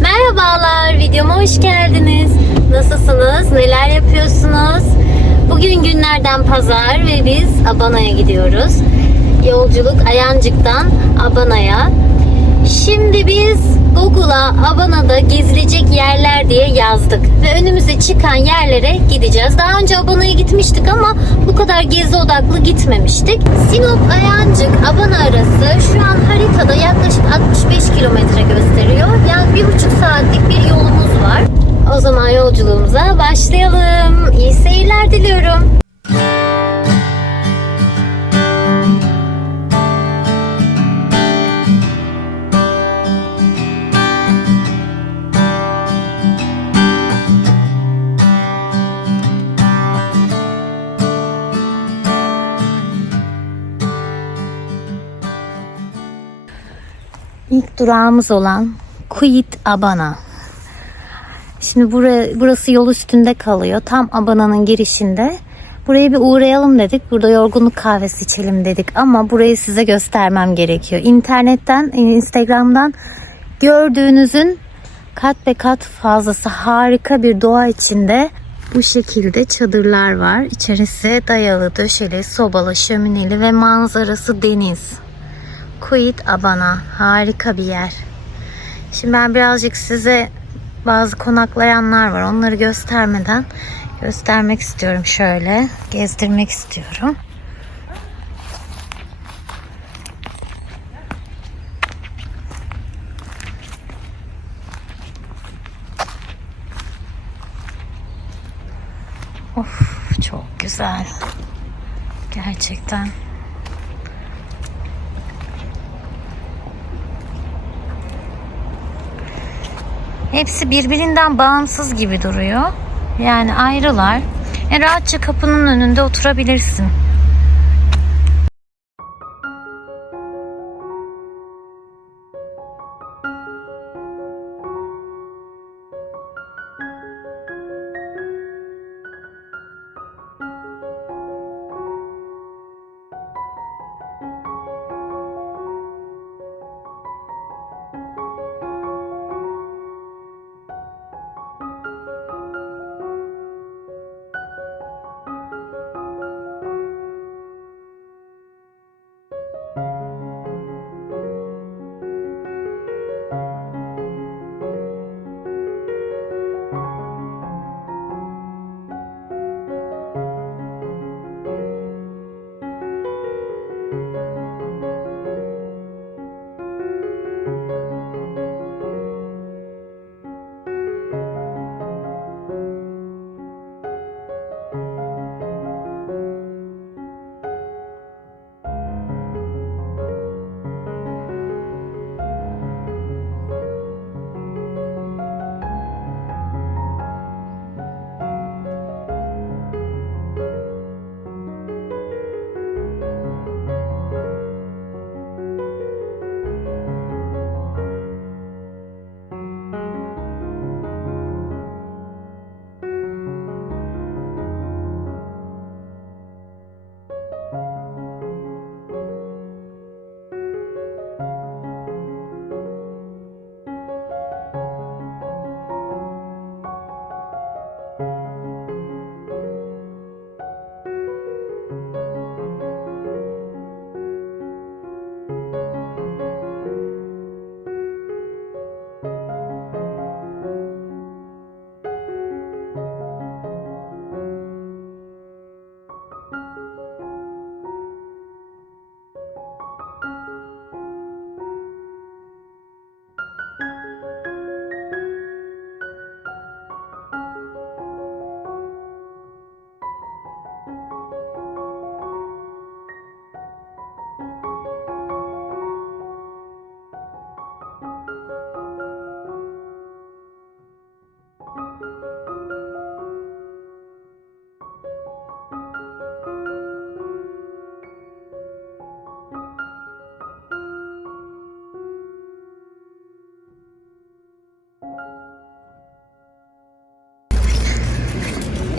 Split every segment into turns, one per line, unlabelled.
Merhabalar, videoma hoş geldiniz. Nasılsınız, neler yapıyorsunuz? Bugün günlerden pazar ve biz Abana'ya gidiyoruz. Yolculuk Ayancık'tan Abana'ya. Şimdi biz Google'a Abana'da gezilecek yerler diye yazdık ve önümüze çıkan yerlere gideceğiz. Daha önce Abana'ya gitmiştik ama bu kadar gezi odaklı gitmemiştik. Sinop Ayancık Abana arası şu an haritada yaklaşık 65 kilometre gösteriyor. Yani bir buçuk saatlik bir yolumuz var. O zaman yolculuğumuza başlayalım. İyi seyirler diliyorum. Durağımız olan Kuit Abana. Şimdi buraya, burası yol üstünde kalıyor. Tam Abana'nın girişinde. Buraya bir uğrayalım dedik. Burada yorgunluk kahvesi içelim dedik. Ama burayı size göstermem gerekiyor. İnternetten, Instagram'dan gördüğünüzün kat be kat fazlası harika bir doğa içinde bu şekilde çadırlar var. İçerisi dayalı, döşeli, sobalı, şömineli ve manzarası deniz. Kuit Abana harika bir yer. Şimdi ben birazcık size bazı konaklayanlar var. Onları göstermeden göstermek istiyorum şöyle. Gezdirmek istiyorum. Of çok güzel. Gerçekten. Hepsi birbirinden bağımsız gibi duruyor. Yani ayrılar. E, rahatça kapının önünde oturabilirsin.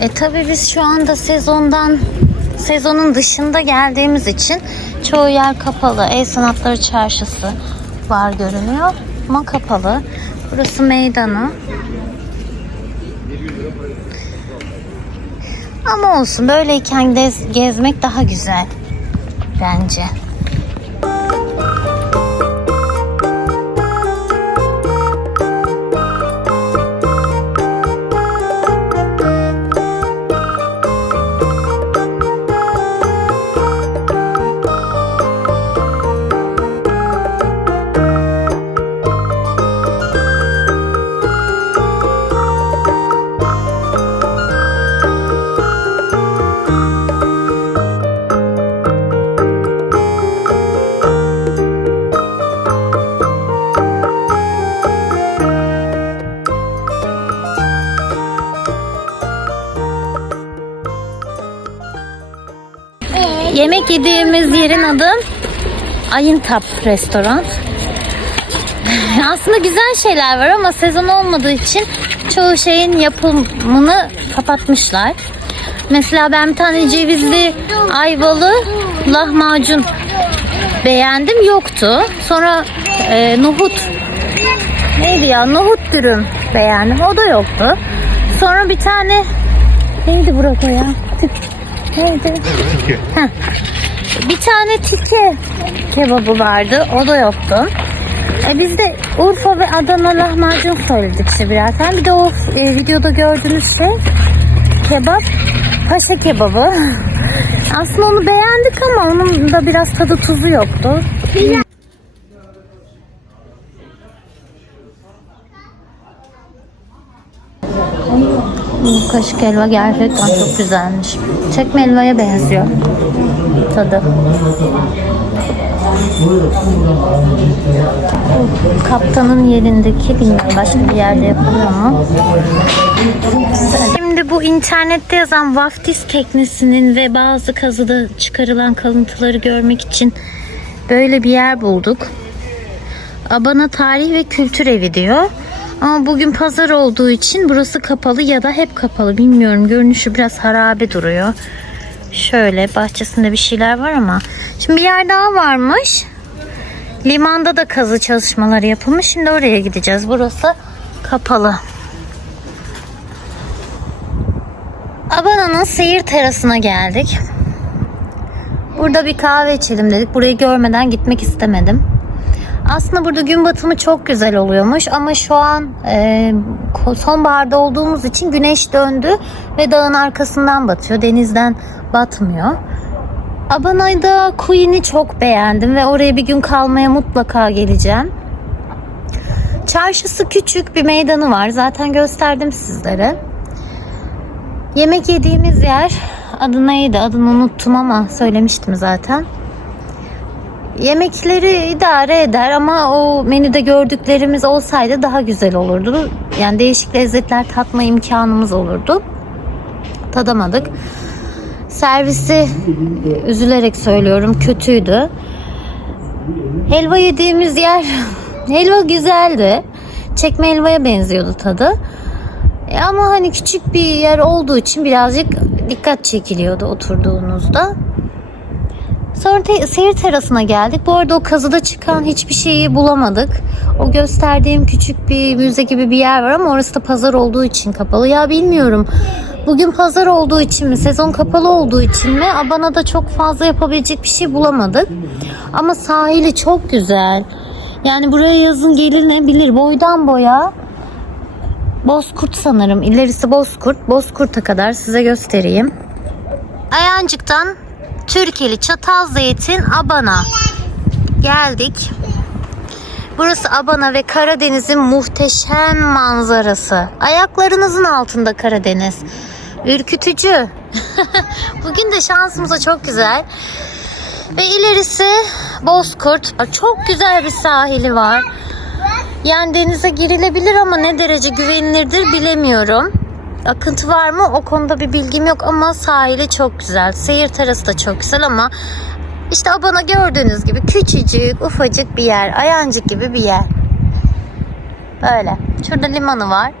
E tabii biz şu anda sezondan sezonun dışında geldiğimiz için çoğu yer kapalı. El Sanatları Çarşısı var görünüyor ama kapalı. Burası meydanı. Ama olsun böyleyken gez, gezmek daha güzel bence. Yemek yediğimiz yerin adı Ayıntap Restoran. Aslında güzel şeyler var ama sezon olmadığı için çoğu şeyin yapımını kapatmışlar. Mesela ben bir tane cevizli ayvalı lahmacun beğendim yoktu. Sonra e, nohut neydi ya nohut dürüm beğendim o da yoktu. Sonra bir tane neydi Burak o ya? Neydi? Heh. Bir tane tike kebabı vardı. O da yoktu. E biz de Urfa ve Adana lahmacun söyledik işte birer tane. Bir de o e, videoda gördüğünüz şey kebap paşa kebabı. Aslında onu beğendik ama onun da biraz tadı tuzu yoktu. Bu kaşık helva gerçekten çok güzelmiş. Çekme helvaya benziyor tadı. Kaptanın yerindeki bilmiyorum başka bir yerde yapılıyor mu? Şimdi bu internette yazan vaftiz teknesinin ve bazı kazıda çıkarılan kalıntıları görmek için böyle bir yer bulduk. Abana Tarih ve Kültür Evi diyor. Ama bugün pazar olduğu için burası kapalı ya da hep kapalı bilmiyorum. Görünüşü biraz harabe duruyor. Şöyle bahçesinde bir şeyler var ama. Şimdi bir yer daha varmış. Limanda da kazı çalışmaları yapılmış. Şimdi oraya gideceğiz. Burası kapalı. Abana'nın seyir terasına geldik. Burada bir kahve içelim dedik. Burayı görmeden gitmek istemedim. Aslında burada gün batımı çok güzel oluyormuş ama şu an e, sonbaharda olduğumuz için güneş döndü ve dağın arkasından batıyor. Denizden batmıyor. Abanay'da Queen'i çok beğendim ve oraya bir gün kalmaya mutlaka geleceğim. Çarşısı küçük bir meydanı var. Zaten gösterdim sizlere. Yemek yediğimiz yer adı neydi? Adını unuttum ama söylemiştim zaten. Yemekleri idare eder ama o menüde gördüklerimiz olsaydı daha güzel olurdu. Yani değişik lezzetler tatma imkanımız olurdu. Tadamadık. Servisi üzülerek söylüyorum kötüydü. Helva yediğimiz yer helva güzeldi. Çekme helvaya benziyordu tadı. E ama hani küçük bir yer olduğu için birazcık dikkat çekiliyordu oturduğunuzda. Sonra te- seyir terasına geldik. Bu arada o kazıda çıkan hiçbir şeyi bulamadık. O gösterdiğim küçük bir müze gibi bir yer var ama orası da pazar olduğu için kapalı. Ya bilmiyorum. Bugün pazar olduğu için mi, sezon kapalı olduğu için mi Abana'da çok fazla yapabilecek bir şey bulamadık. Ama sahili çok güzel. Yani buraya yazın gelinebilir boydan boya. Bozkurt sanırım. İlerisi Bozkurt. Bozkurt'a kadar size göstereyim. Ayancık'tan Türkeli Çatalzeytin Abana geldik. Burası Abana ve Karadeniz'in muhteşem manzarası. Ayaklarınızın altında Karadeniz. Ürkütücü. Bugün de şansımıza çok güzel. Ve ilerisi Bozkurt. Çok güzel bir sahili var. Yani denize girilebilir ama ne derece güvenilirdir bilemiyorum. Akıntı var mı? O konuda bir bilgim yok ama sahili çok güzel. Seyir terası da çok güzel ama işte Abana gördüğünüz gibi küçücük, ufacık bir yer. Ayancık gibi bir yer. Böyle. Şurada limanı var.